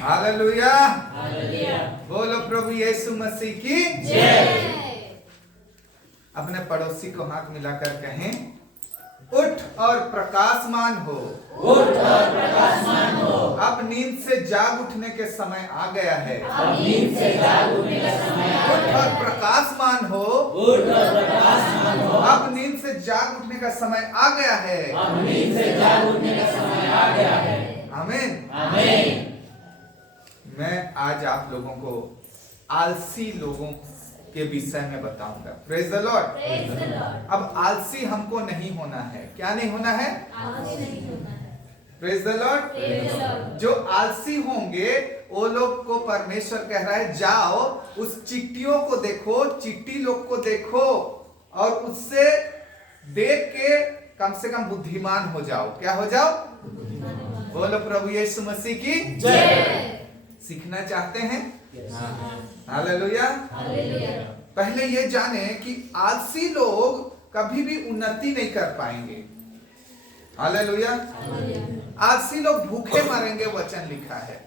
Hallelujah, बोलो प्रभु यीशु मसीह की जय। अपने पड़ोसी को हाथ मिलाकर कहें, उठ और प्रकाशमान हो। उठ और प्रकाशमान हो। अब नींद से जाग उठने के समय आ गया है। अब नींद से जाग उठने का समय आ उठ गया और है। प्रकाशमान हो। उठ और प्रकाशमान हो। अब नींद से जाग उठने का समय आ गया है। अब नींद से जाग उठने का समय आ गया है। आमीन। आमीन। मैं आज आप लोगों को आलसी लोगों के विषय में बताऊंगा। Praise the Lord. Praise the Lord। अब आलसी हमको नहीं होना है। क्या नहीं होना है? आलसी नहीं होना है। Praise the Lord. Praise the Lord। जो आलसी होंगे वो लोग को परमेश्वर कह रहा है, जाओ उस चिट्टियों को देखो, चिट्टी लोग को देखो और उससे देख के कम से कम बुद्धिमान हो जाओ। क्या हो जाओ? बोलो प्रभु यीशु मसीह की जय। सीखना चाहते हैं? हालेलुया। हालेलुया। पहले ये जाने कि आलसी लोग कभी भी उन्नति नहीं कर पाएंगे। हालेलुया। आलसी लोग भूखे मरेंगे, वचन लिखा है,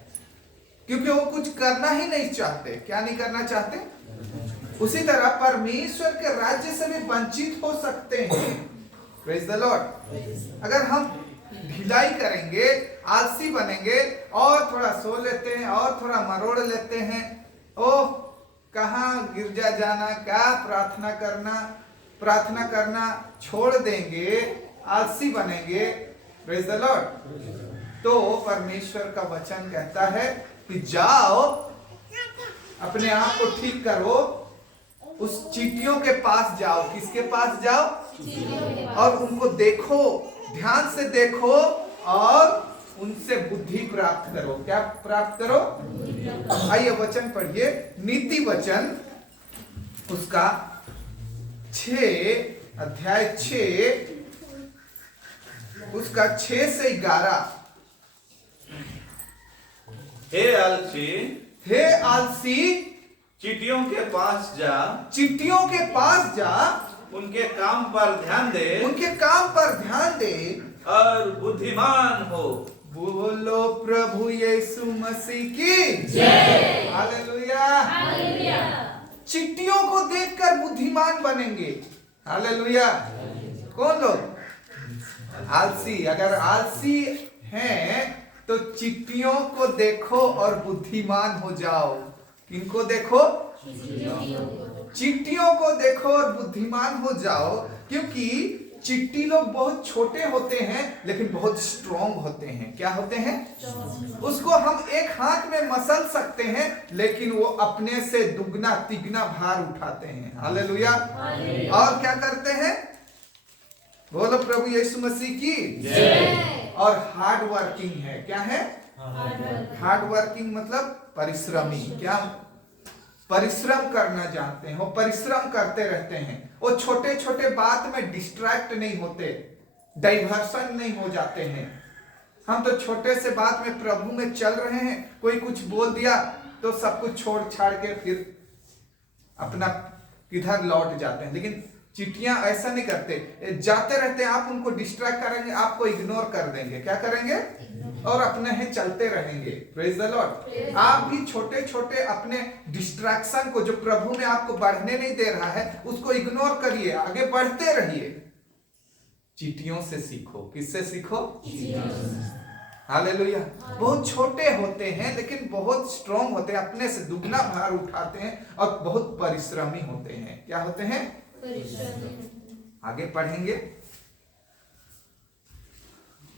क्योंकि वो कुछ करना ही नहीं चाहते। क्या नहीं करना चाहते? उसी तरह परमेश्वर के राज्य से भी वंचित हो सकते हैं। Praise the Lord. अगर हम ढिलाई करेंगे, आलसी बनेंगे और थोड़ा सो लेते हैं और थोड़ा मरोड़ लेते हैं, ओह कहाँ गिरजा जाना, क्या प्रार्थना करना छोड़ देंगे, आलसी बनेंगे। Praise the Lord. तो परमेश्वर का वचन कहता है कि जाओ अपने आप को ठीक करो, उस चींटियों के पास जाओ। किसके पास जाओ? और उनको देखो, ध्यान से देखो और उनसे बुद्धि प्राप्त करो। क्या प्राप्त करो? आइए वचन पढ़िए, नीति वचन उसका 6 अध्याय 6 उसका 6 से 11। हे आलसी, हे आलसी, चींटियों के पास जा, चिट्टियों के पास जा, उनके काम पर ध्यान दे उनके काम पर ध्यान दे और बुद्धिमान हो। बोलो प्रभु यीशु मसीह की जय। हालेलुया। हालेलुया। चिट्टियों को देखकर बुद्धिमान बनेंगे। हालेलुया। कौन लोग? आलसी। अगर आलसी हैं तो चिट्टियों को देखो और बुद्धिमान हो जाओ। किनको देखो? चिट्टियों को देखो और बुद्धिमान हो जाओ, क्योंकि चिट्टी लोग बहुत छोटे होते हैं लेकिन बहुत स्ट्रॉन्ग होते हैं। क्या होते हैं? उसको हम एक हाथ में मसल सकते हैं लेकिन वो अपने से दुगना तिगना भार उठाते हैं। हालेलुया। और क्या करते हैं? बोलो प्रभु यीशु मसीह की जय। और हार्ड वर्किंग है। क्या है? हार्ड वर्किंग मतलब परिश्रमी। क्या? परिश्रम करना जानते हैं, वो परिश्रम करते रहते हैं। वो छोटे छोटे बात में डिस्ट्रैक्ट नहीं होते, डाइवर्सन नहीं हो जाते हैं। हम तो छोटे से बात में प्रभु में चल रहे हैं, कोई कुछ बोल दिया तो सब कुछ छोड़ छाड़ के फिर अपना किधर लौट जाते हैं। लेकिन चिट्टियां ऐसा नहीं करते, जाते रहते हैं। आप उनको डिस्ट्रैक्ट करेंगे, आपको इग्नोर कर देंगे। क्या करेंगे? और अपने ही चलते रहेंगे। Praise the Lord. आप भी छोटे छोटे अपने डिस्ट्रैक्शन को, जो प्रभु में आपको बढ़ने नहीं दे रहा है, उसको इग्नोर करिए, आगे बढ़ते रहिए। चींटियों से सीखो। किससे सीखो? हालेलुया। बहुत छोटे होते हैं लेकिन बहुत स्ट्रॉन्ग होते हैं, अपने से दुगना भार उठाते हैं और बहुत परिश्रमी होते हैं। क्या होते हैं? आगे पढ़ेंगे।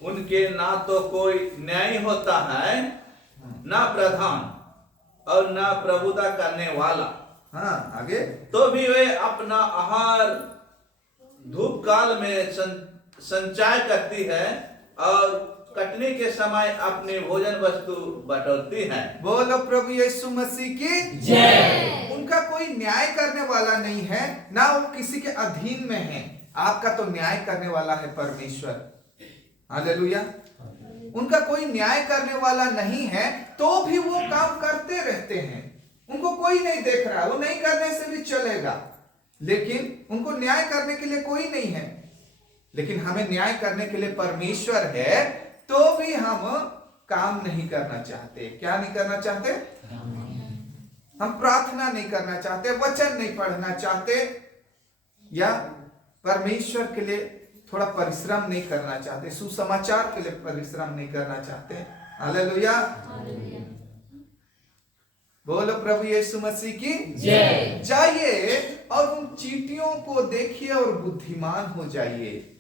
उनके ना तो कोई न्याय होता है, ना प्रधान और ना प्रभुता करने वाला। हाँ आगे। तो भी वे अपना आहार धूप काल में संचय करती है और कटनी के समय अपनी भोजन वस्तु बटोरती है। बोलो प्रभु यीशु मसीह की जय। उनका कोई न्याय करने वाला नहीं है, ना वो किसी के अधीन में है। आपका तो न्याय करने वाला है परमेश्वर। हालेलुया। उनका कोई न्याय करने वाला नहीं है तो भी वो काम करते रहते हैं। उनको कोई नहीं देख रहा, वो नहीं करने से भी चलेगा, लेकिन उनको न्याय करने के लिए कोई नहीं है। लेकिन हमें न्याय करने के लिए परमेश्वर है, तो भी हम काम नहीं करना चाहते। क्या नहीं करना चाहते? हम प्रार्थना नहीं करना चाहते, वचन नहीं पढ़ना चाहते, या परमेश्वर के लिए थोड़ा परिश्रम नहीं करना चाहते, सुसमाचार के लिए परिश्रम नहीं करना चाहते। हालेलुया। बोलो प्रभु यीशु मसीह की जय। जाइए और उन चींटियों को देखिए और बुद्धिमान हो जाइए।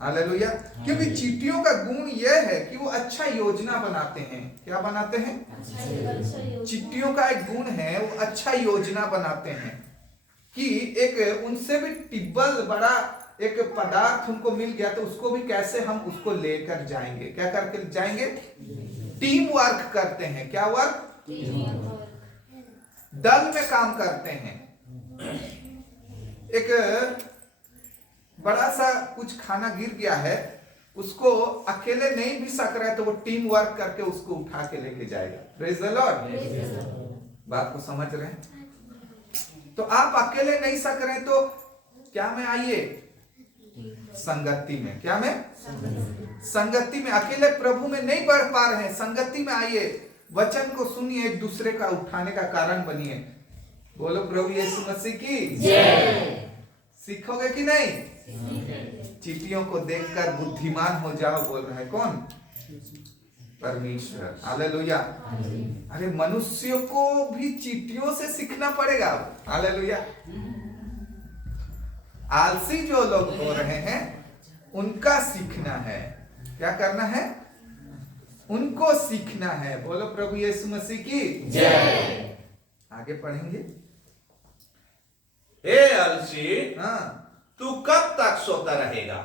हालेलुया। क्योंकि चींटियों का गुण यह है कि वो अच्छा योजना बनाते हैं। क्या बनाते हैं? चींटियों का एक गुण है, वो अच्छा योजना बनाते हैं कि एक उनसे भी टिब्बल बड़ा एक पदार्थ उनको मिल गया तो उसको भी कैसे हम उसको लेकर जाएंगे। क्या करके जाएंगे? टीम वर्क करते हैं। क्या वर्क? दल में काम करते हैं। एक बड़ा सा कुछ खाना गिर गया है, उसको अकेले नहीं भी सक रहा है तो वो टीम वर्क करके उसको उठा के लेके जाएगा। Praise the Lord. बात को समझ रहे हैं? तो आप अकेले नहीं सक रहे तो क्या में आइए? संगति में। क्या में? संगति में। अकेले प्रभु में नहीं बढ़ पा रहे हैं, संगति में आइए, वचन को सुनिए, एक दूसरे का उठाने का कारण बनिए। बोलो प्रभु यीशु मसीह की जय। सीखोगे कि नहीं? चींटियों को देखकर बुद्धिमान हो जाओ, बोल रहा है कौन? परमेश्वर। हालेलुया। अरे मनुष्यों को भी चींटियों से सीखना पड़ेगा। हालेलुया। आलसी जो लोग हो रहे हैं उनका सीखना है। क्या करना है? उनको सीखना है। बोलो प्रभु यीशु मसीह की जय। आगे पढ़ेंगे। हे आलसी, हाँ, तू कब तक सोता रहेगा?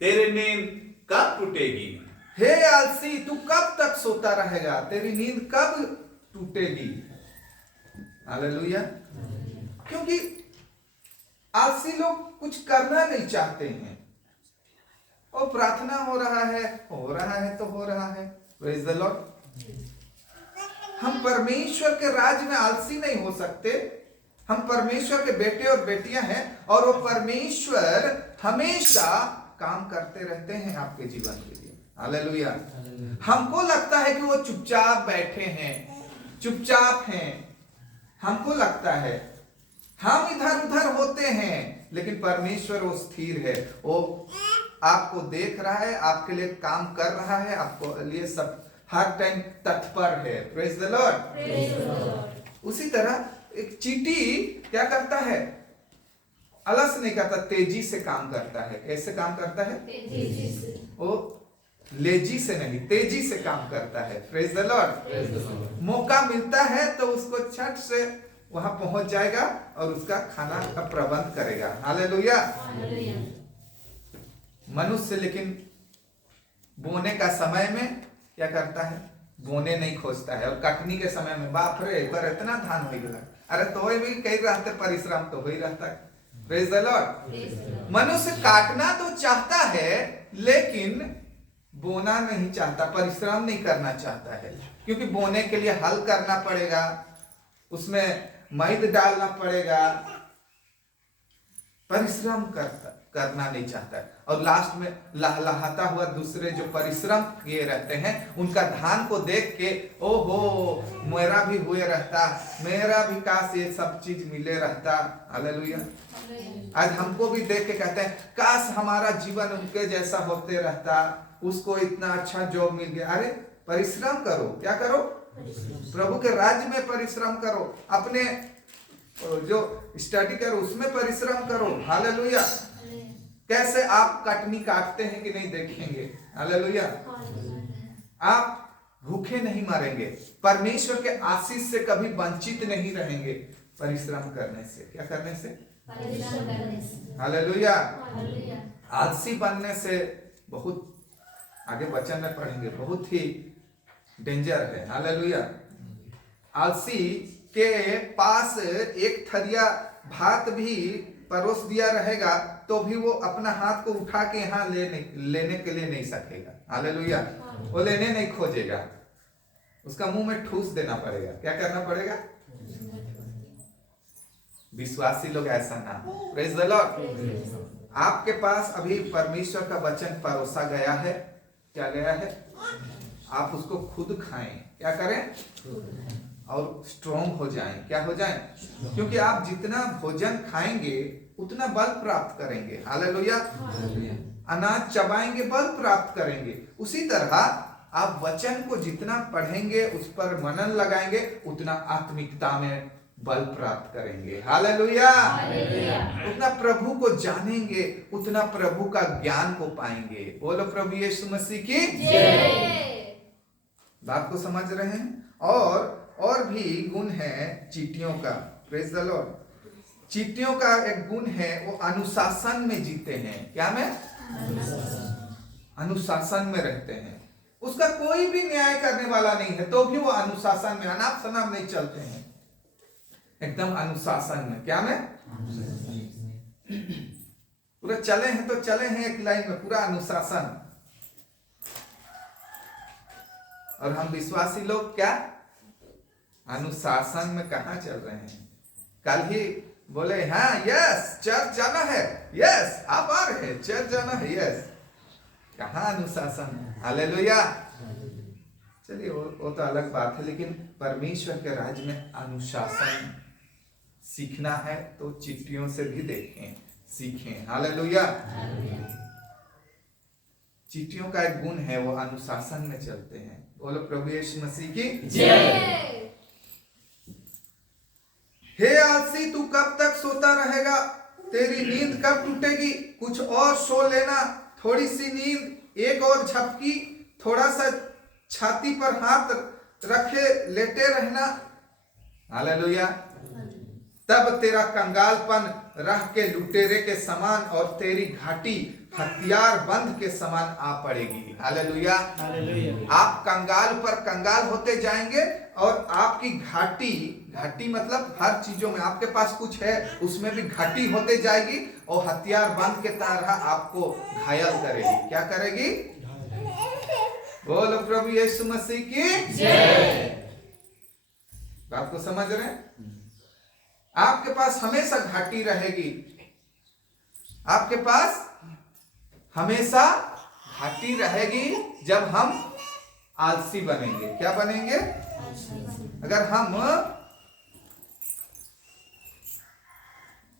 तेरी नींद कब टूटेगी? हे आलसी, तू कब तक सोता रहेगा? तेरी नींद कब टूटेगी? हालेलुया। क्योंकि आलसी लोग कुछ करना नहीं चाहते हैं। और प्रार्थना हो रहा है तो हो रहा है। Praise the Lord. हम परमेश्वर के राज्य में आलसी नहीं हो सकते। हम परमेश्वर के बेटे और बेटियां हैं और वो परमेश्वर हमेशा काम करते रहते हैं आपके जीवन के लिए। हालेलुया। हमको लगता है कि वो चुपचाप बैठे हैं, चुपचाप हैं। हमको लगता है हम इधर उधर होते हैं, लेकिन परमेश्वर वो स्थिर है। वो आपको देख रहा है, आपके लिए काम कर रहा है, आपको लिए सब हर टाइम तत्पर है। Praise the Lord. उसी तरह एक चींटी क्या करता है? आलस नहीं करता, तेजी से काम करता है। कैसे काम करता है? वो लेजी से नहीं, तेजी से काम करता है। Praise the Lord. मौका मिलता है तो उसको छट से वहां पहुंच जाएगा और उसका खाना का प्रबंध करेगा। हालेलुया। मनुष्य लेकिन बोने का समय में क्या करता है? बोने नहीं खोजता है। और कटनी के समय में बाप रे एक बार इतना धान हो गया, अरे तो भी कई रहते परिश्रम तो हो ही रहता है। Praise the Lord. मनुष्य काटना तो चाहता है लेकिन बोना नहीं चाहता, परिश्रम नहीं करना चाहता है। क्योंकि बोने के लिए हल करना पड़ेगा, उसमें मैद डालना पड़ेगा, परिश्रम करना नहीं चाहता है। और लास्ट में लहलहाता हुआ दूसरे जो परिश्रम किए रहते हैं उनका धान को देख के ओहो मेरा भी हुए रहता, मेरा भी काश ये सब चीज मिले रहता। हालेलुया। आज हमको भी देख के कहते हैं काश हमारा जीवन उनके जैसा होते रहता, उसको इतना अच्छा जॉब मिल गया। अरे परिश्रम करो। क्या करो? प्रभु के राज्य में परिश्रम करो, अपने जो स्टडी करो उसमें परिश्रम करो। हालेलुया। कैसे आप कटनी काटते हैं कि नहीं देखेंगे। हालेलुया। आप भूखे नहीं मरेंगे, परमेश्वर के आशीष से कभी वंचित नहीं रहेंगे परिश्रम करने से। क्या करने से? हालेलुया। आलसी बनने से बहुत, आगे वचन में पढ़ेंगे, बहुत ही डेंजर है। हालेलुया। आलसी के पास एक थरिया भात भी परोस दिया रहेगा तो भी वो अपना हाथ को उठा के यहाँ लेने के लिए नहीं सकेगा। हालेलुया। वो लेने नहीं खोजेगा, उसका मुंह में ठूस देना पड़ेगा। क्या करना पड़ेगा? विश्वासी लोग ऐसा ना। Praise the Lord. आपके पास अभी परमेश्वर का वचन परोसा गया है, क्या गया है, आप उसको खुद खाएं, क्या करें और स्ट्रॉन्ग हो जाएं, क्या हो जाएं, क्योंकि आप जितना भोजन खाएंगे उतना बल प्राप्त करेंगे। हालेलुया। अनाज चबाएंगे बल प्राप्त करेंगे। उसी तरह आप वचन को जितना पढ़ेंगे, उस पर मनन लगाएंगे, उतना आत्मिकता में बल प्राप्त करेंगे। हालेलुया। उतना प्रभु को जानेंगे, उतना प्रभु का ज्ञान को पाएंगे। बोलो प्रभु यीशु मसीह की बात को समझ रहे हैं। और भी गुण है चींटियों का। Praise the Lord. चींटियों का एक गुण है, वो अनुशासन में जीते हैं। क्या में? अनुशासन में रहते हैं। उसका कोई भी न्याय करने वाला नहीं है, तो भी वो अनुशासन में, अनाप शनाप नहीं चलते हैं, एकदम अनुशासन में। क्या में? पूरा चले हैं तो चले हैं एक लाइन में, पूरा अनुशासन। और हम विश्वासी लोग क्या अनुशासन में कहां चल रहे हैं? कल ही बोले हाँ यस चर्च जाना है, यस आप आ रहे हैं, चर्च जाना है, यस। कहां अनुशासन? हालेलुया। चलिए वो तो अलग बात है, लेकिन परमेश्वर के राज्य में अनुशासन सीखना है तो चिट्ठियों से भी देखें, सीखें। हालेलुया। चिट्ठियों का एक गुण है, वो अनुशासन में चलते हैं। बोलो प्रभु यीशु मसीह की जय। हे आलसी, तू कब तक सोता रहेगा? तेरी नींद कब टूटेगी? कुछ और सो लेना, थोड़ी सी नींद, एक और झपकी, थोड़ा सा छाती पर हाथ रखे लेटे रहना। हालेलुया। तब तेरा कंगालपन रह के लुटेरे के समान और तेरी घाटी हथियार बंद के समान आ पड़ेगी। हालेलुया। आप कंगाल पर कंगाल होते जाएंगे और आपकी घाटी मतलब हर चीजों में आपके पास कुछ है, उसमें भी घाटी होते जाएगी और हथियार बंद के तरह आपको घायल करेगी। क्या करेगी? बोलो प्रभु यीशु मसीह की जय। बात को समझ रहे हैं? आपके पास हमेशा घाटी रहेगी, आपके पास हमेशा घाटी रहेगी जब हम आलसी बनेंगे। क्या बनेंगे? अगर हम,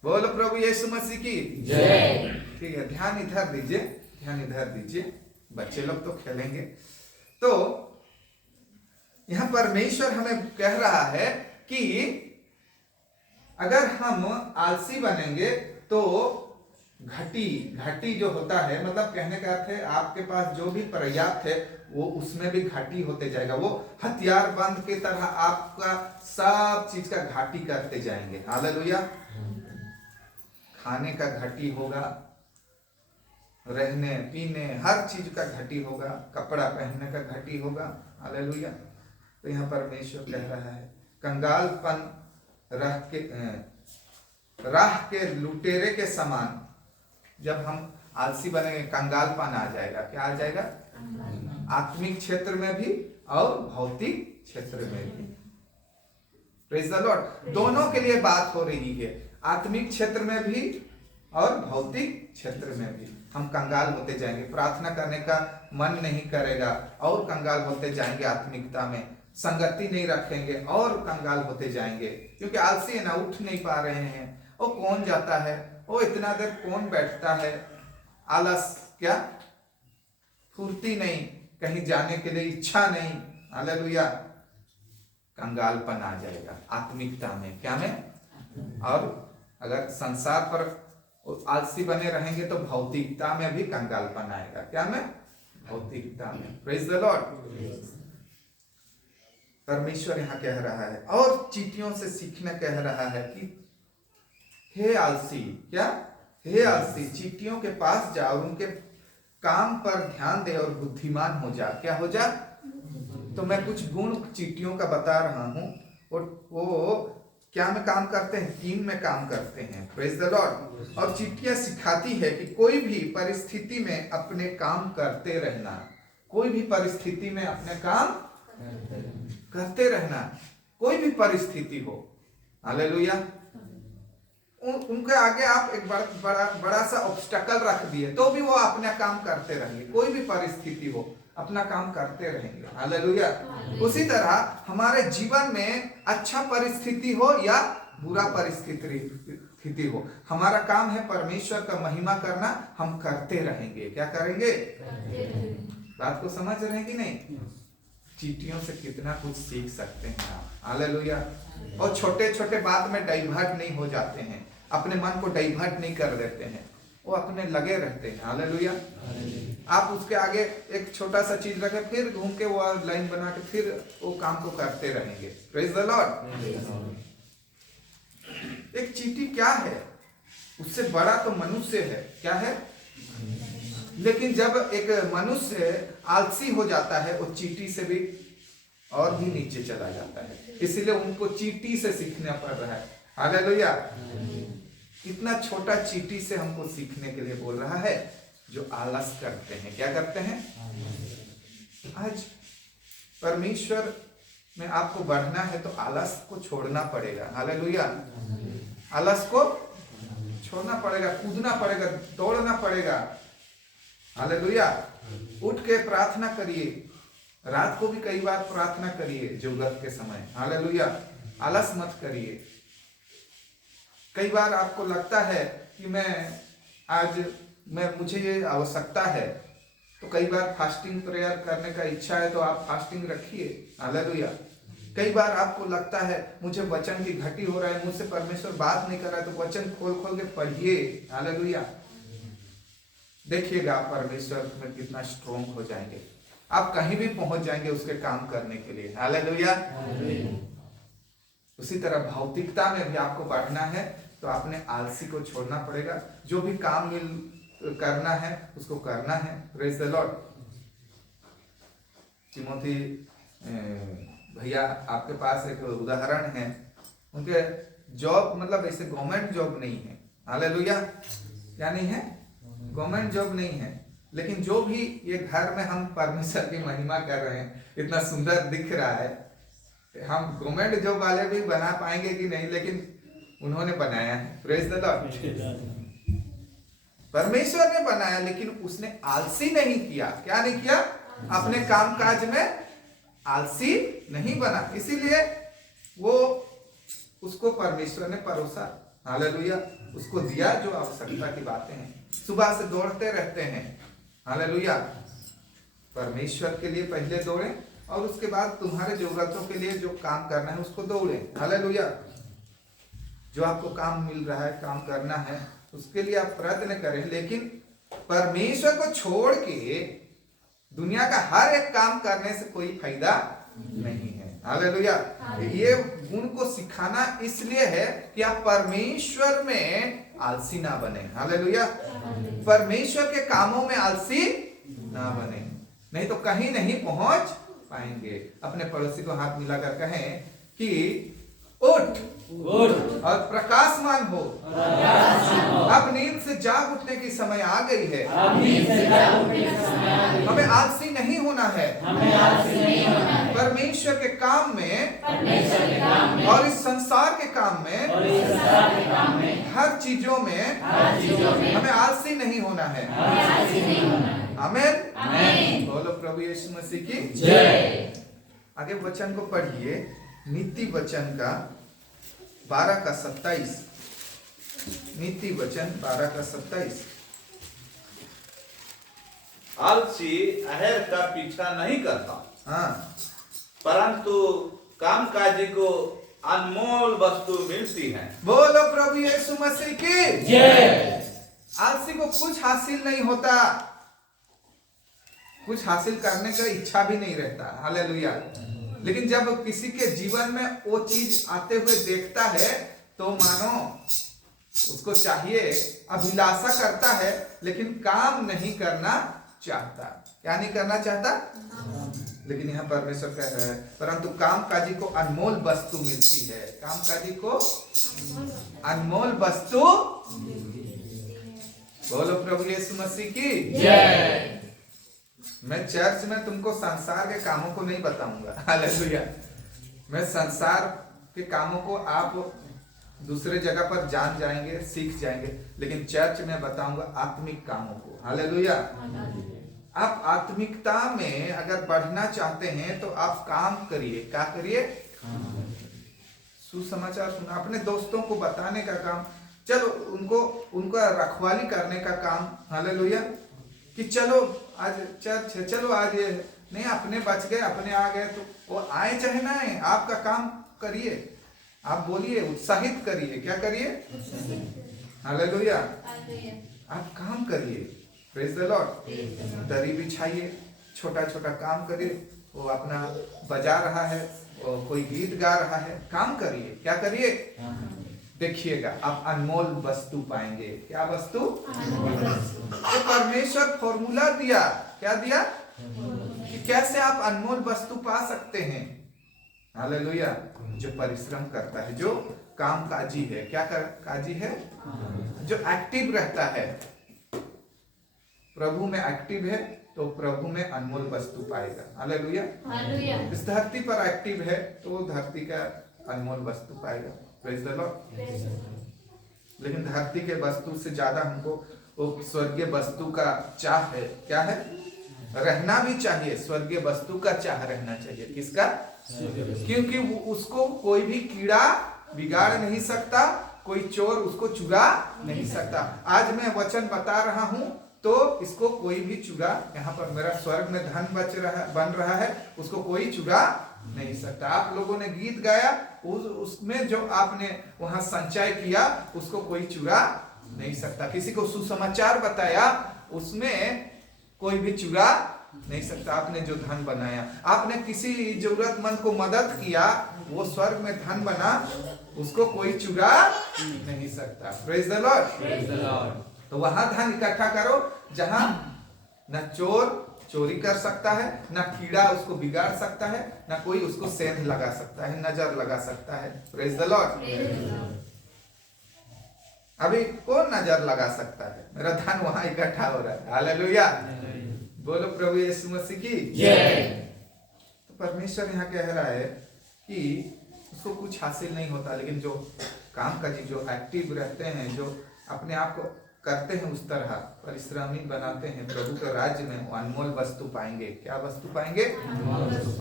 बोलो प्रभु यीशु मसीह की जय। ठीक है, ध्यान इधर दीजिए, ध्यान इधर दीजिए। बच्चे लोग तो खेलेंगे। तो यहां परमेश्वर हमें कह रहा है कि अगर हम आलसी बनेंगे तो घाटी जो होता है, मतलब कहने का अर्थ है आपके पास जो भी पर्याप्त है वो उसमें भी घाटी होते जाएगा। वो हथियार बंद की तरह आपका सब चीज का घाटी करते जाएंगे। हालेलुया। खाने का घाटी होगा, रहने पीने हर चीज का घाटी होगा, कपड़ा पहनने का घाटी होगा। हालेलुया। तो यहाँ परमेश्वर कह रहा है कंगालपन राह के लुटेरे के समान। जब हम आलसी बनेंगे कंगालपन आ जाएगा। क्या आ जाएगा? आत्मिक क्षेत्र में भी और भौतिक क्षेत्र में भी। Praise the Lord. दोनों के लिए बात हो रही है, आत्मिक क्षेत्र में भी और भौतिक क्षेत्र में भी। हम कंगाल होते जाएंगे, प्रार्थना करने का मन नहीं करेगा और कंगाल होते जाएंगे, आत्मिकता में संगति नहीं रखेंगे और कंगाल होते जाएंगे, क्योंकि आलसी है ना, उठ नहीं पा रहे हैं। वो कौन जाता है, वो इतना देर कौन बैठता है, आलस, क्या फुर्ती नहीं, कहीं जाने के लिए इच्छा नहीं। हालेलुया। कंगालपन आ जाएगा आत्मिकता में। क्या में? और अगर संसार पर आलसी बने रहेंगे तो भौतिकता में भी कंगालपन आएगा। क्या में? भौतिकता में। Praise the Lord. परमेश्वर यहाँ कह रहा है और चींटियों से सीखना कह रहा है कि हे आलसी, क्या? हे आलसी, चींटियों के पास जा और उनके काम पर ध्यान दे और बुद्धिमान हो जा। क्या हो जा? तो मैं कुछ गुण चींटियों का बता रहा हूं। वो क्या में काम करते हैं? 3 में काम करते हैं। Praise the Lord. और चींटियां सिखाती है कि कोई भी परिस्थिति में अपने काम करते रहना। कोई भी परिस्थिति में अपने काम करते रहना, कोई भी परिस्थिति हो। हालेलुया। उनके आगे आप एक बड़ा सा ऑब्स्टेकल रख दिए तो भी वो अपना काम करते रहेंगे, कोई भी परिस्थिति हो। अपना काम करते रहेंगे। हालेलुया। उसी तरह हमारे जीवन में अच्छा परिस्थिति हो या बुरा परिस्थिति हो, हमारा काम है परमेश्वर का महिमा करना, हम करते रहेंगे। क्या करेंगे? बात को समझ रहे हैं कि नहीं? चींटियों से कितना कुछ सीख सकते हैं आप। हालेलुया। और छोटे छोटे बात में डाइवर्ट नहीं हो जाते हैं, अपने मन को डाइवर्ट नहीं कर देते हैं, वो अपने लगे रहते हैं। हालेलुया। आप उसके आगे एक छोटा सा चीज रखे, फिर घूम के वो लाइन बना के फिर वो काम को करते रहेंगे। Praise the Lord. एक चींटी क्या है? उससे बड़ा तो मनुष्य है। क्या है? लेकिन जब एक मनुष्य आलसी हो जाता है, वो चींटी से भी और भी नीचे चला जाता है। इसीलिए उनको चींटी से सीखना पड़ रहा है। हालेलुया। इतना छोटा चींटी से हमको सीखने के लिए बोल रहा है, जो आलस करते हैं। क्या करते हैं? आज परमेश्वर में आपको बढ़ना है तो आलस को छोड़ना पड़ेगा। हालेलुया। आलस को छोड़ना पड़ेगा, कूदना पड़ेगा, दौड़ना पड़ेगा। हालेलुया। उठ के प्रार्थना करिए, रात को भी कई बार प्रार्थना करिए जरूरत के समय। हालेलुया। आलस मत करिए। कई बार आपको लगता है कि मुझे ये आवश्यकता है, तो कई बार फास्टिंग प्रेयर करने का इच्छा है तो आप फास्टिंग रखिए। हालेलुया। कई बार आपको लगता है मुझे वचन की घटी हो रहा है, मुझसे परमेश्वर बात नहीं कर रहा है, तो वचन खोल खोल के पढ़िए। हालेलुया। देखिएगा आप परमेश्वर में कितना स्ट्रोंग हो जाएंगे, आप कहीं भी पहुंच जाएंगे उसके काम करने के लिए। हालेलुया। उसी तरह भौतिकता में भी आपको बढ़ना है तो आपने आलसी को छोड़ना पड़ेगा। जो भी काम करना है उसको करना है। Praise the Lord. तिमोथी भैया आपके पास एक उदाहरण है, उनके जॉब मतलब ऐसे गवर्नमेंट जॉब नहीं है। हालेलुया। क्या नहीं है? गवर्नमेंट जॉब नहीं है, लेकिन जो भी ये घर में हम परमेश्वर की महिमा कर रहे हैं, इतना सुंदर दिख रहा है। हम गवर्नमेंट जॉब वाले भी बना पाएंगे कि नहीं, लेकिन उन्होंने बनाया है। Praise the Lord. परमेश्वर ने बनाया, लेकिन उसने आलसी नहीं किया। क्या नहीं किया? अपने कामकाज में आलसी नहीं बना, इसीलिए वो उसको परमेश्वर ने परोसा। हालेलुया। उसको दिया जो आवश्यकता की बातें हैं। सुबह से दौड़ते रहते हैं। हालेलुया। परमेश्वर के लिए पहले दौड़े और उसके बाद तुम्हारे जरूरतों के लिए जो काम करना है उसको दौड़े। हालेलुया। जो आपको काम मिल रहा है, काम करना है, उसके लिए आप प्रयत्न करें, लेकिन परमेश्वर को छोड़ के दुनिया का हर एक काम करने से कोई फायदा नहीं है। हालेलुया। ये गुण को सिखाना इसलिए है कि आप परमेश्वर में आलसी ना बने। हालेलुया। परमेश्वर के कामों में आलसी ना बने, नहीं तो कहीं नहीं पहुंच पाएंगे। अपने पड़ोसी को हाथ मिलाकर कहें कि उठ और प्रकाशमान हो, अब नींद से जाग उठने की समय आ गई है। हमें आलसी नहीं होना है। परमेश्वर के काम में और इस संसार के काम में, हर चीजों में हमें आलसी नहीं होना है। आमीन। बोलो प्रभु यीशु मसीह की जय। आगे वचन को पढ़िए, नीति वचन का 12:27। नीति वचन 12:27। आलसी अहर का पीछा नहीं करता, हाँ, परंतु कामकाजी को अनमोल वस्तु मिलती है। बोलो प्रभु यीशु मसीह की जय। आलसी को कुछ हासिल नहीं होता, कुछ हासिल करने का इच्छा भी नहीं रहता। हालेलुया। लेकिन जब किसी के जीवन में वो चीज आते हुए देखता है तो मानो उसको चाहिए, अभिलाषा करता है, लेकिन काम नहीं करना चाहता। क्या नहीं करना चाहता? लेकिन यहाँ परमेश्वर कह रहा है, परंतु कामकाजी को अनमोल वस्तु मिलती है। कामकाजी को अनमोल वस्तु। बोलो प्रभु यीशु मसीह की जय। मैं चर्च में तुमको संसार के कामों को नहीं बताऊंगा। हालेलुया। मैं संसार के कामों को आप दूसरे जगह पर जान जाएंगे, सीख जाएंगे, लेकिन चर्च में बताऊंगा आत्मिक कामों को। हालेलुया। आप आत्मिकता में अगर बढ़ना चाहते हैं तो आप काम करिए। क्या करिए? सुसमाचार सुना, अपने दोस्तों को बताने का काम, चलो उनका रखवाली करने का काम। हालेलुया। कि चलो आज चर्च है, चलो आज ये नहीं, अपने बच गए, अपने आ गए तो वो आए चाहे ना आए, आपका काम करिए। आप बोलिए, उत्साहित करिए। क्या करिए? हालेलुया। आप काम करिए। Praise the Lord. दरी बिछाइए, छोटा छोटा काम करिए। वो अपना बजा रहा है, वो कोई गीत गा रहा है, काम करिए। क्या करिए? देखिएगा आप अनमोल वस्तु पाएंगे। क्या वस्तु? तो परमेश्वर फॉर्मूला दिया। क्या दिया? कि कैसे आप अनमोल वस्तु पा सकते हैं। हालेलुया। जो परिश्रम करता है, जो काम काजी है। क्या काजी है? जो एक्टिव रहता है, प्रभु में एक्टिव है, तो प्रभु में अनमोल वस्तु पाएगा। हालेलुया। इस धरती पर एक्टिव है तो धरती का अनमोल वस्तु पाएगा। Praise the Lord. लेकिन धरती के वस्तु से ज्यादा हमको वो स्वर्गीय वस्तु का चाह है। क्या है? रहना भी चाहिए, स्वर्गीय वस्तु का चाह रहना चाहिए। किसका? क्योंकि उसको कोई भी कीड़ा बिगाड़ नहीं सकता, कोई चोर उसको चुरा नहीं सकता। आज मैं वचन बता रहा हूं तो इसको कोई भी चुरा, यहाँ पर मेरा स्वर्ग में धन बन रहा है, उसको कोई चुरा नहीं सकता। आप लोगों ने गीत गाया, उसमें जो आपने वहां संचय किया उसको कोई चुरा नहीं सकता। किसी को सुसमाचार बताया, उसमें कोई भी चुरा नहीं सकता। आपने जो धन बनाया, आपने किसी जरूरतमंद को मदद किया, वो स्वर्ग में धन बना, उसको कोई चुरा नहीं सकता। Praise the Lord. तो वहां धन इकट्ठा करो जहां न चोर चोरी कर सकता है, न कीड़ा उसको बिगाड़ सकता है, न कोई उसको सेंध लगा सकता है, नजर लगा सकता है। Praise the Lord. अभी कौन नजर लगा सकता है? मेरा धन वहां इकट्ठा हो रहा है। हालेलुया। बोलो प्रभु यीशु मसीह की जय। तो परमेश्वर यहाँ कह रहा है कि उसको कुछ हासिल नहीं होता, लेकिन जो काम काजी, जो एक्टिव रहते हैं, जो अपने आप को करते हैं, उस तरह परिश्रमी बनाते हैं, प्रभु के राज्य में वो अनमोल वस्तु पाएंगे। क्या वस्तु पाएंगे?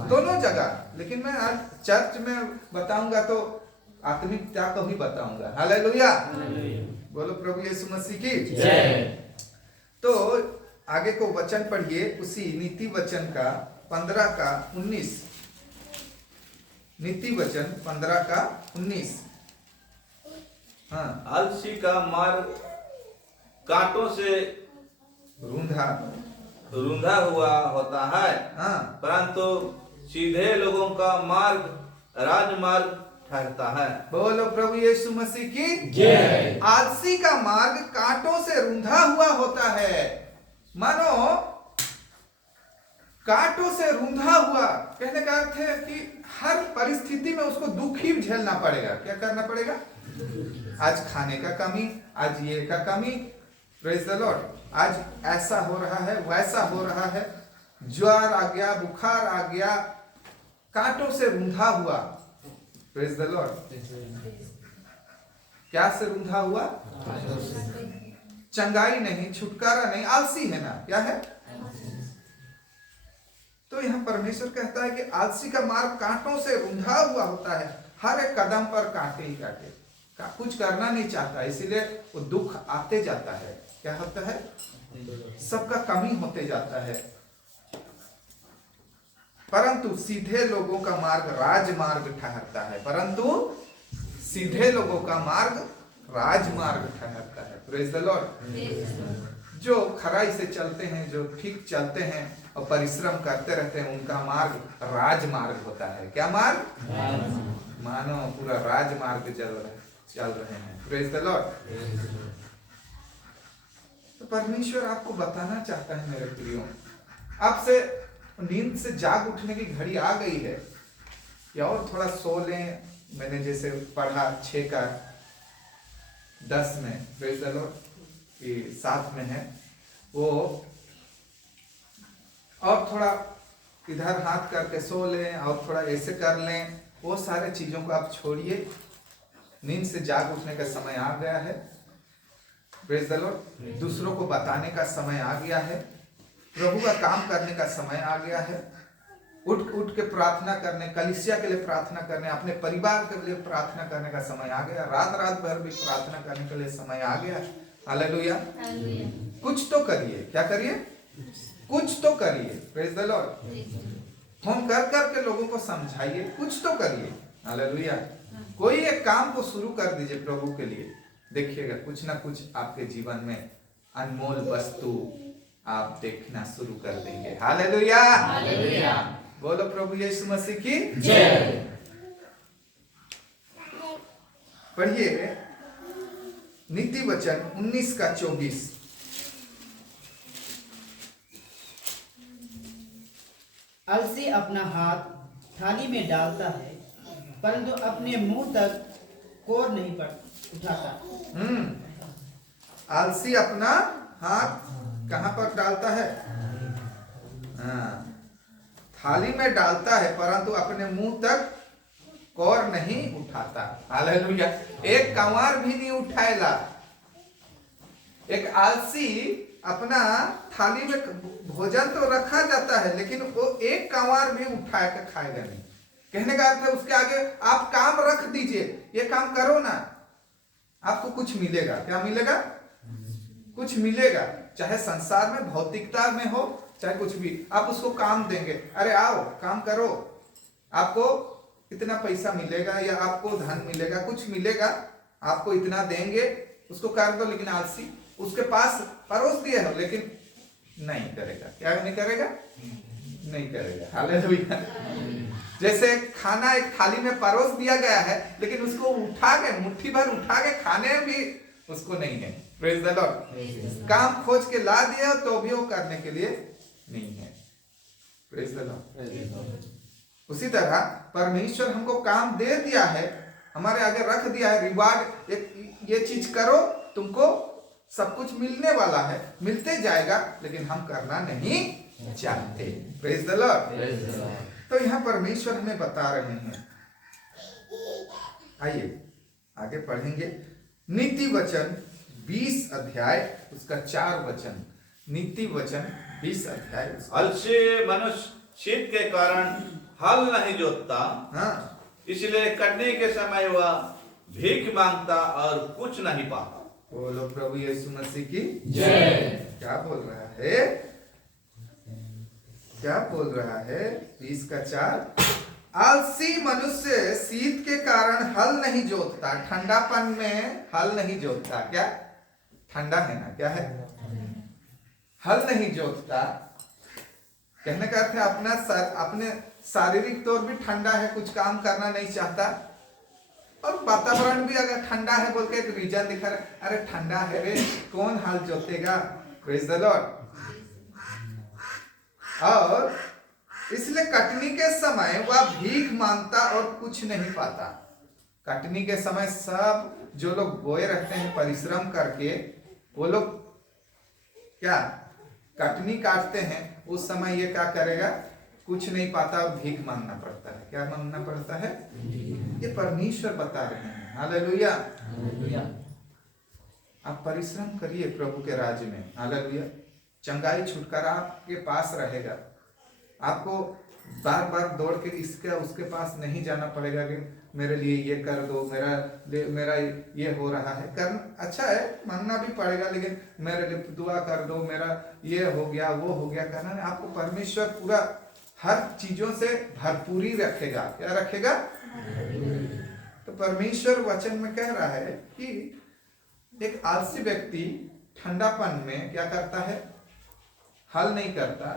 दोनों जगह। लेकिन मैं आज चर्च में बताऊंगा तो आत्मिकता को भी बताऊंगा। हालेलुया। बोलो प्रभु यीशु मसीह की जय। तो आगे को वचन पढ़िए, उसी नीति वचन का 15 का 19। नीति वचन 15 का 19। हाँ। आलसी का मार्ग कांटों से रूंधा हुआ होता है, हाँ। परंतु सीधे लोगों का मार्ग राजमार्ग ठहरता है। बोलो प्रभु यीशु मसीह की जय। आलसी का मार्ग कांटों से रूंधा हुआ होता है। मानो कांटों से रूंधा हुआ, कहने का अर्थ है कि हर परिस्थिति में उसको दुख ही झेलना पड़ेगा। क्या करना पड़ेगा? आज खाने का कमी, आज ये का कमी। Praise the Lord. आज ऐसा हो रहा है, वैसा हो रहा है, ज्वर आ गया, बुखार आ गया, कांटों से रूंधा हुआ। Praise the Lord. क्या से रूंधा हुआ? चंगाई नहीं, छुटकारा नहीं, आलसी है ना। क्या है? तो यहाँ परमेश्वर कहता है कि आलसी का मार्ग कांटों से रूंधा हुआ होता है। हर एक कदम पर कांटे ही कांटे, कुछ करना नहीं चाहता, इसीलिए वो दुख आते जाता है। क्या होता है? सबका कमी होते जाता है। परंतु सीधे लोगों का मार्ग राजमार्ग ठहरता है। परंतु सीधे लोगों का मार्ग राजमार्ग ठहरता है। Praise the Lord. जो खराई से चलते हैं, जो ठीक चलते हैं और परिश्रम करते रहते हैं, उनका मार्ग राजमार्ग होता है। क्या मार्ग? मानो पूरा राजमार्ग चल रहे हैं। Praise the Lord. तो परमेश्वर आपको बताना चाहता है मेरे प्रियो, आपसे नींद से जाग उठने की घड़ी आ गई है, या और थोड़ा सो लें। मैंने जैसे पढ़ा 6 का 10 में, प्रेज द लॉर्ड, कि 7 में है वो, और थोड़ा इधर हाथ करके सो लें और थोड़ा ऐसे कर लें। वो सारे चीजों को आप छोड़िए। नींद से जाग उठने का समय आ गया है। Praise the Lord. दूसरों को बताने का समय आ गया है। प्रभु का काम करने का समय आ गया है। उठ उठ के प्रार्थना करने, कलीसिया के लिए प्रार्थना करने, अपने परिवार के लिए प्रार्थना करने का समय आ गया। रात रात भर भी प्रार्थना करने के लिए समय आ गया। हालेलुया। कुछ तो करिए। क्या करिए? कुछ तो करिए। Praise the Lord. फोन कर कर के लोगों को समझाइए, कुछ तो करिए। हालेलुया। कोई एक काम को शुरू कर दीजिए प्रभु के लिए, देखिएगा कुछ ना कुछ आपके जीवन में अनमोल वस्तु आप देखना शुरू कर देंगे। हालेलुया। हालेलुया। बोलो प्रभु यीशु मसीह की जय। पढ़िए नीति वचन 19:24। अलसी अपना हाथ थाली में डालता है परंतु अपने मुंह तक कोर नहीं उठाता। आलसी अपना हाथ कहां पर डालता है? थाली में डालता है परंतु अपने मुंह तक कोर नहीं उठाता। हालेलुया। एक कंवार भी नहीं उठाएगा। एक आलसी अपना थाली में भोजन तो रखा जाता है लेकिन वो एक कंवार भी उठा के खाएगा नहीं। कहने का अर्थ है उसके आगे आप काम रख दीजिए, ये काम करो ना, आपको कुछ मिलेगा। क्या मिलेगा? कुछ मिलेगा। चाहे संसार में भौतिकता में हो चाहे कुछ भी, आप उसको काम देंगे। अरे आओ काम करो, आपको इतना पैसा मिलेगा या आपको धन मिलेगा, कुछ मिलेगा, आपको इतना देंगे, उसको कर दो। लेकिन आलसी उसके पास परोस दिए हो लेकिन नहीं करेगा। क्या नहीं करेगा? नहीं करेगा। हालेलुया। जैसे खाना एक थाली में परोस दिया गया है लेकिन उसको उठा के मुट्ठी भर उठा के खाने भी उसको नहीं है। Praise the Lord. काम खोज के ला दिया तो भी वो करने के लिए नहीं है। Praise the Lord. उसी तरह परमेश्वर हमको काम दे दिया है, हमारे आगे रख दिया है रिवार्ड, ये चीज करो, तुमको सब कुछ मिलने वाला है, मिलते जाएगा, लेकिन हम करना नहीं चाहते। Praise the Lord. तो यहाँ परमेश्वर हमें बता रहे हैं। आइए आगे पढ़ेंगे नीति वचन 20 अध्याय उसका 4 वचन। नीति वचन 20 अध्याय। आलसी मनुष्य शीत के कारण हल नहीं जोतता, हाँ, इसलिए कटने के समय वह भीख मांगता और कुछ नहीं पाता। बोलो प्रभु यीशु मसीह की जय। क्या बोल रहा है? क्या बोल रहा है? 20 का 4। आलसी मनुष्य शीत के कारण हल नहीं जोतता, ठंडापन में हल नहीं जोतता। क्या? ठंडा है ना, क्या है? हल नहीं जोतता। कहने का अर्थ है अपने शारीरिक तौर भी ठंडा है, कुछ काम करना नहीं चाहता, और वातावरण भी अगर ठंडा है बोल के एक रीजन दिखा रहा है, अरे ठंडा है रे, कौन हल जोतेगा। Praise the Lord. और इसलिए कटनी के समय वह भीख मांगता और कुछ नहीं पाता। कटनी के समय सब जो लोग बोए रहते हैं परिश्रम करके, वो लोग क्या कटनी काटते हैं, उस समय ये क्या करेगा? कुछ नहीं पाता और भीख मांगना पड़ता है। क्या मांगना पड़ता है? ये परमेश्वर बता रहे हैं। हालेलुया। आप परिश्रम करिए प्रभु के राज्य में। हालेलुया। चंगाई छुटकारा आपके पास रहेगा। आपको बार बार दौड़ के इसके उसके पास नहीं जाना पड़ेगा कि मेरे लिए ये कर दो, मेरा ये हो रहा है। करना अच्छा है, मांगना भी पड़ेगा, लेकिन मेरे लिए दुआ कर दो, मेरा ये हो गया वो हो गया करना नहीं। आपको परमेश्वर पूरा हर चीजों से भरपूरी रखेगा। क्या रखेगा? तो परमेश्वर वचन में कह रहा है कि एक आलसी व्यक्ति ठंडापन में क्या करता है? हल नहीं करता,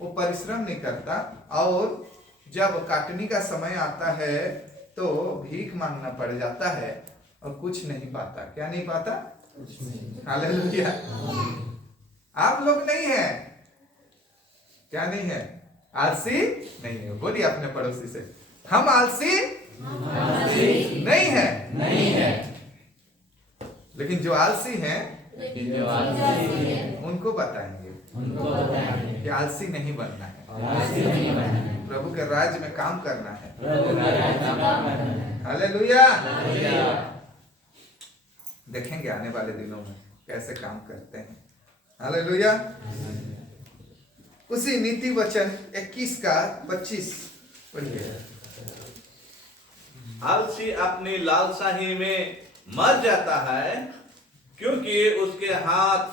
वो परिश्रम नहीं करता, और जब काटने का समय आता है तो भीख मांगना पड़ जाता है और कुछ नहीं पाता। क्या नहीं पाता? हालेलुया। आप लोग नहीं है, क्या नहीं है? आलसी नहीं है। बोलिए अपने पड़ोसी से, हम आलसी नहीं है। नहीं है। लेकिन जो आलसी हैं जो आलसी है, उनको बताएंगे उनको बताएंगे कि आलसी नहीं बनना है, आलसी नहीं बनना है, प्रभु के राज्य में काम करना है। प्रभु का राज्य में काम करना है। हालेलुया। हालेलुया। देखेंगे आने वाले दिनों में कैसे काम करते हैं। हालेलुया। उसी नीति वचन 21 का 25 पढ़िए। आलसी अपनी लालसाही में मर जाता है, क्योंकि उसके हाथ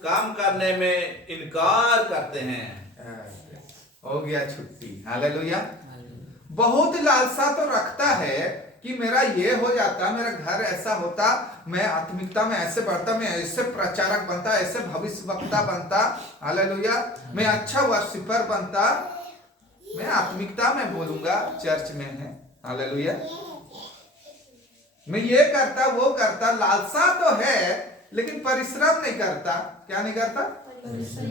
काम करने में इनकार करते हैं। हो गया छुट्टी। हालेलुया। बहुत लालसा तो रखता है कि मेरा ये हो जाता, मेरा घर ऐसा होता, मैं आत्मिकता में ऐसे बढ़ता, मैं ऐसे प्रचारक बनता, ऐसे भविष्य वक्ता बनता। हालेलुया। मैं अच्छा वर्शिपर बनता, मैं आत्मिकता में बोलूंगा, चर्च में है। हालेलुया। मैं ये करता वो करता, लालसा तो है लेकिन परिश्रम नहीं करता। क्या नहीं करता?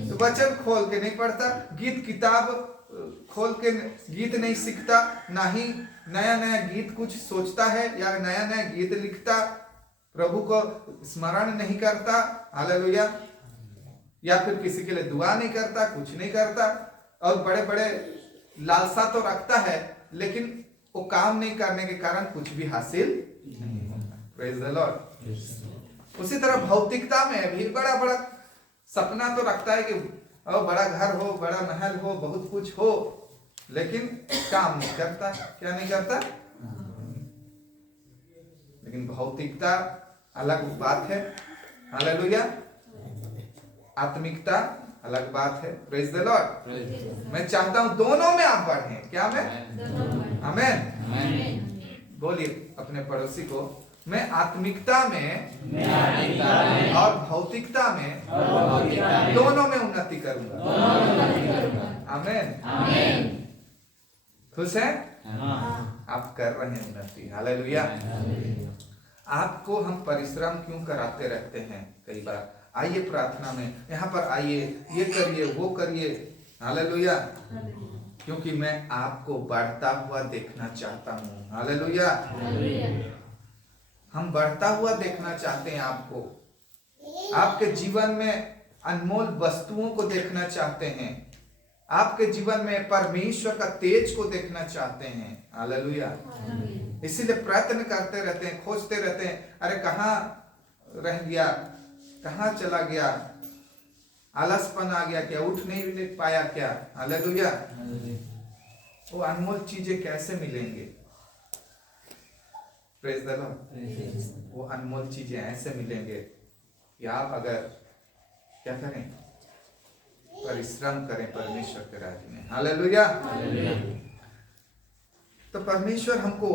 तो वचन खोल के नहीं पढ़ता, गीत किताब खोल के गीत नहीं सीखता, ना ही नया नया गीत कुछ सोचता है या नया नया गीत लिखता, प्रभु को स्मरण नहीं करता। हालेलुया। या फिर किसी के लिए दुआ नहीं करता, कुछ नहीं करता, और बड़े बड़े लालसा तो रखता है लेकिन वो काम नहीं करने के कारण कुछ भी हासिल नहीं होता। Praise the Lord. उसी तरह भौतिकता में भी बड़ा बड़ा सपना तो रखता है कि बड़ा घर हो, बड़ा महल हो, बहुत कुछ हो, लेकिन काम नहीं करता। क्या नहीं करता? लेकिन भौतिकता अलग बात है। हालेलुया। आत्मिकता अलग बात है। Praise the Lord. मैं चाहता हूं दोनों में आप बढ़ें। क्या में? आमेन। बोलिए अपने पड़ोसी को, मैं आत्मिकता में और भौतिकता में दोनों में उन्नति करूंगा। आमेन। खुश है? आप कर रहे हैं उन्नति। हालेलुया। आपको हम परिश्रम क्यों कराते रहते हैं? कई बार आइए प्रार्थना में, यहाँ पर आइए, ये करिए, वो करिए। हालेलुया। क्योंकि मैं आपको बढ़ता हुआ देखना चाहता हूँ। हालेलुया। हम बढ़ता हुआ देखना चाहते हैं आपको, आपके जीवन में अनमोल वस्तुओं को देखना चाहते हैं, आपके जीवन में परमेश्वर का तेज को देखना चाहते हैं। हालेलुया। इसीलिए प्रयत्न करते रहते हैं, खोजते रहते हैं, अरे कहाँ रह गया, कहाँ चला गया, आलसपन आ गया क्या, उठ नहीं पाया क्या। हालेलुया। वो अनमोल चीजें कैसे मिलेंगे? Praise the Lord. वो अनमोल चीजें ऐसे मिलेंगे कि आप अगर क्या करें? परिश्रम करें परमेश्वर के राज्य में। हालेलुया। तो परमेश्वर हमको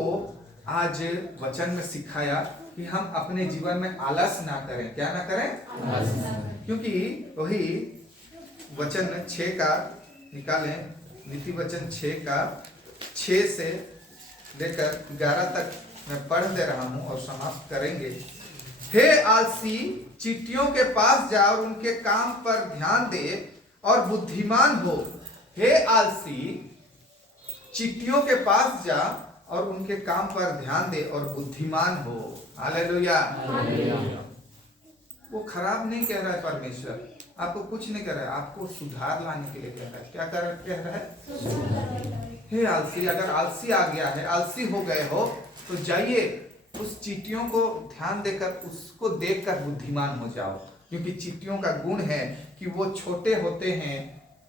आज वचन में सिखाया कि हम अपने जीवन में आलस ना करें। क्या ना करें? क्योंकि वही वचन 6 का निकालें, नीति वचन 6 का 6 से लेकर 11 तक मैं पढ़ दे रहा हूं और समाप्त करेंगे। हे आलसी, चींटियों के पास जा और उनके काम पर ध्यान दे और बुद्धिमान हो। हे आलसी, चींटियों के पास जा और उनके काम पर ध्यान दे और बुद्धिमान हो। हालेलुया। वो खराब नहीं कह रहा है परमेश्वर, आपको कुछ नहीं कह रहा है, आपको सुधार लाने के लिए कह रहा है। क्या कह रहा है? हे आलसी, अगर आलसी आ गया है, आलसी हो गए हो, तो जाइए उस चींटियों को ध्यान देकर, उसको देखकर बुद्धिमान हो जाओ। क्योंकि चींटियों का गुण है कि वो छोटे होते हैं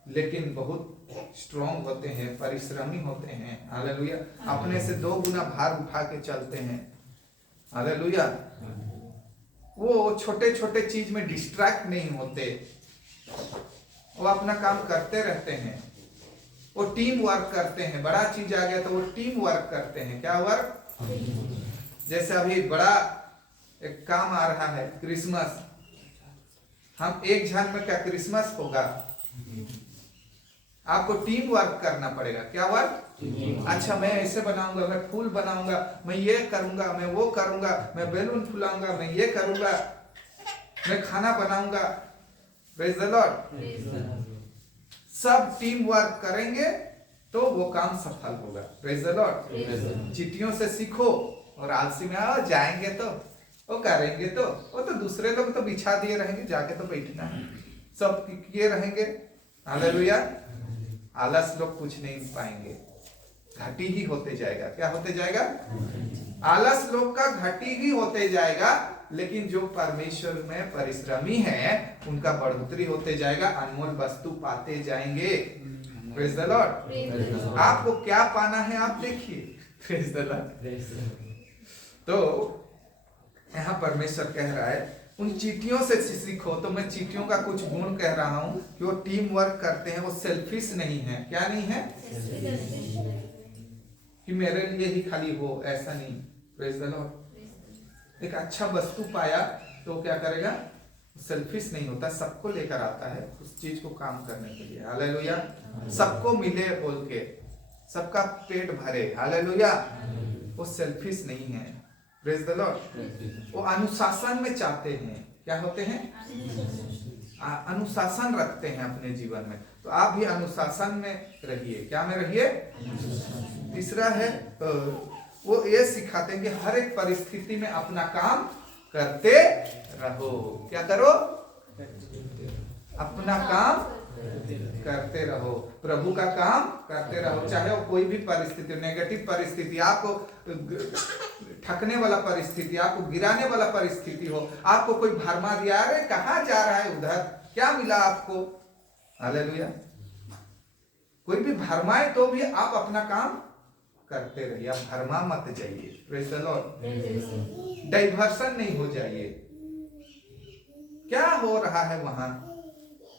लेकिन बहुत स्ट्रॉन्ग होते हैं, परिश्रमी होते हैं। हालेलुया। अपने से 2 गुना भार उठा के चलते हैं। हालेलुया। वो छोटे छोटे चीज में डिस्ट्रैक्ट नहीं होते, वो अपना काम करते रहते हैं, वो टीम वर्क करते हैं। बड़ा चीज आ गया तो वो टीम वर्क करते हैं। क्या वर्क? जैसे अभी बड़ा एक काम आ रहा है, क्रिसमस। हम एक जन में क्या क्रिसमस होगा? आपको टीम वर्क करना पड़ेगा। क्या वर्क? अच्छा, मैं ऐसे बनाऊंगा, मैं फूल बनाऊंगा, मैं ये करूंगा, मैं वो करूंगा, मैं बैलून फुलाऊंगा, मैं ये करूंगा, मैं खाना बनाऊंगा। Praise the Lord. सब टीम वर्क करेंगे तो वो काम सफल होगा। Praise the Lord. चींटियों से सीखो और आलसी में आओ, जाएंगे तो वो करेंगे तो वो तो दूसरे लोग तो बिछा दिए रहेंगे, जाके तो बैठना है, सब किए रहेंगे। हालेलुया। आलस लोग कुछ नहीं पाएंगे, घटी ही होते जाएगा। क्या होते जाएगा? आलस लोग का घटी ही होते जाएगा। लेकिन जो परमेश्वर में परिश्रमी है उनका बढ़ोतरी होते जाएगा, अनमोल वस्तु पाते जाएंगे। Praise the Lord. आपको क्या पाना है आप देखिए। Praise the Lord. तो यहाँ परमेश्वर कह रहा है उन चींटियों से सीखो। तो मैं चींटियों का कुछ गुण कह रहा हूँ कि वो टीम वर्क करते हैं, वो सेल्फिश नहीं है। क्या नहीं है? कि मेरे लिए ही खाली हो, ऐसा नहीं। Praise the Lord. एक अच्छा वस्तु पाया तो क्या करेगा? सेल्फिश नहीं होता, सबको लेकर आता है उस चीज को काम करने के लिए। हालेलुया। सबको मिले बोल के, सबका पेट भरे। हालेलुया। वो सेल्फिश नहीं है। Praise the Lord. वो अनुशासन में चाहते हैं। क्या होते हैं? अनुशासन रखते हैं अपने जीवन में। तो आप भी अनुशासन में रहिए। क्या में रहिए? तीसरा है वो ये सिखाते हैं कि हर एक परिस्थिति में अपना काम करते रहो। क्या करो? अपना काम करते रहो, प्रभु का काम करते रहो। चाहे वो कोई भी परिस्थिति, नेगेटिव परिस्थिति, आपको ठकने वाला परिस्थिति, आपको गिराने वाला परिस्थिति हो, आपको कोई भरमा दिया, अरे कहाँ जा रहा है, उधर क्या मिला आपको? हालेलुया। कोई भी भरमाए तो भी आप अपना काम करते रहिए, आप भरमा मत जाइए। Praise the Lord. डाइवर्सन नहीं हो जाइए। क्या हो रहा है वहां,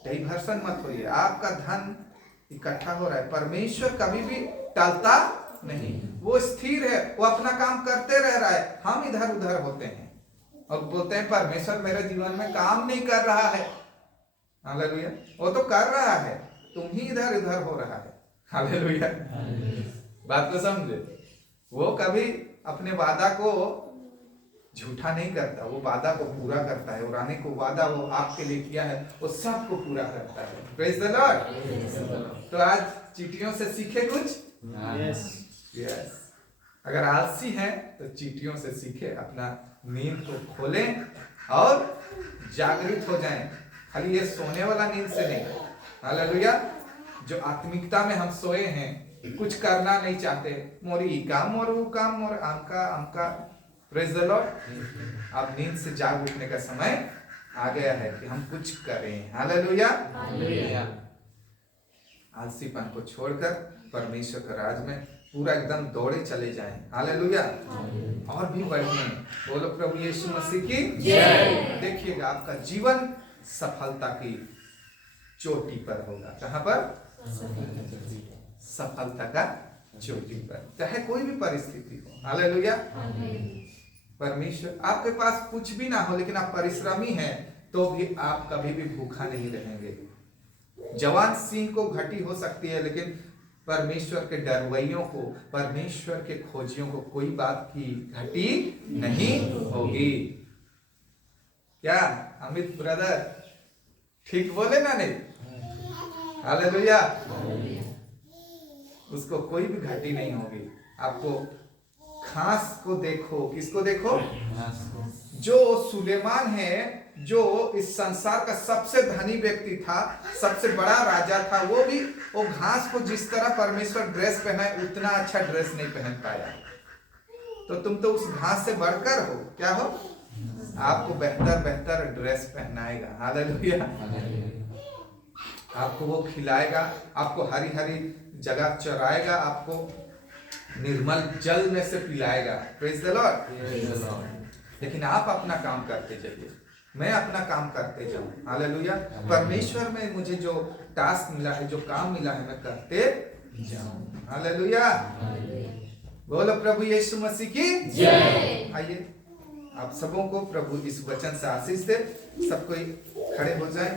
डाइवर्सन मत होइए। आपका धन इकट्ठा हो रहा है, परमेश्वर कभी भी टालता नहीं, वो स्थिर है, वो अपना काम करते रह रहा है। हम इधर उधर होते हैं और बोलते हैं परमेश्वर मेरे जीवन में काम नहीं कर रहा है। हालेलुया। वो तो कर रहा है, तुम ही इधर उधर हो रहा है। हालेलुया। बात को समझे। वो कभी अपने वादा को झूठा नहीं करता, वो वादा को पूरा करता है। और आने को वादा वो आपके लिए किया है, वो सबको पूरा करता है। Praise the Lord. तो आज चींटियों से सीखे कुछ। यस। अगर आलसी हैं तो चींटियों से सीखे, अपना नींद को खोलें और जागृत हो जाएं। खाली ये सोने वाला नींद से नहीं। हालेलुया। जो आत्मिकता में हम सोए हैं, कुछ करना नहीं चाहते, मोरी काम मोर वो काम मोर आमका आमका। Praise the Lord. अब नींद से जाग उठने का समय आ गया है कि हम कुछ करें। हालेलुया। आलसीपन को छोड़कर परमेश्वर के राज में पूरा एकदम दौड़े चले जाएं। हालेलुया। और भी बढ़िए। बोलो प्रभु यीशु मसीह की जय। देखिएगा आपका जीवन सफलता की चोटी पर होगा। कहां पर? सफलता का चोटी पर, चाहे कोई भी परिस्थिति हो। हालेलुया। परमेश्वर आपके पास कुछ भी ना हो, लेकिन आप परिश्रमी हैं तो भी आप कभी भी भूखा नहीं रहेंगे। जवान सिंह को घटी हो सकती है, लेकिन परमेश्वर के डरवैयों को, परमेश्वर के खोजियों को कोई बात की घटी नहीं होगी। क्या अमित ब्रदर ठीक बोले ना? नहीं। हालेलुया। उसको कोई भी घटी नहीं होगी। आपको घास को देखो, किसको देखो? जो सुलेमान है, जो इस संसार का सबसे धनी व्यक्ति था, सबसे बड़ा राजा था, वो भी वो घास को जिस तरह परमेश्वर ड्रेस पहनाए, उतना अच्छा ड्रेस नहीं पहन पाया। तो तुम तो उस घास से बढ़कर हो। क्या हो? आपको बेहतर बेहतर ड्रेस पहनाएगा। हालेलुया। आपको वो खिलाएगा, आपको हरी हरी जगह चराएगा, आपको निर्मल जल में से पिलाएगा। Praise the Lord. लेकिन आप अपना काम करते जाइए, मैं अपना काम करते जाऊं। हालेलुया। परमेश्वर में मुझे जो टास्क मिला है, जो काम मिला है, मैं करते जाऊं। हालेलुया। बोलो प्रभु यीशु मसीह की जय। आइए आप सबों को प्रभु इस वचन से आशीष दे। सब कोई खड़े हो जाए।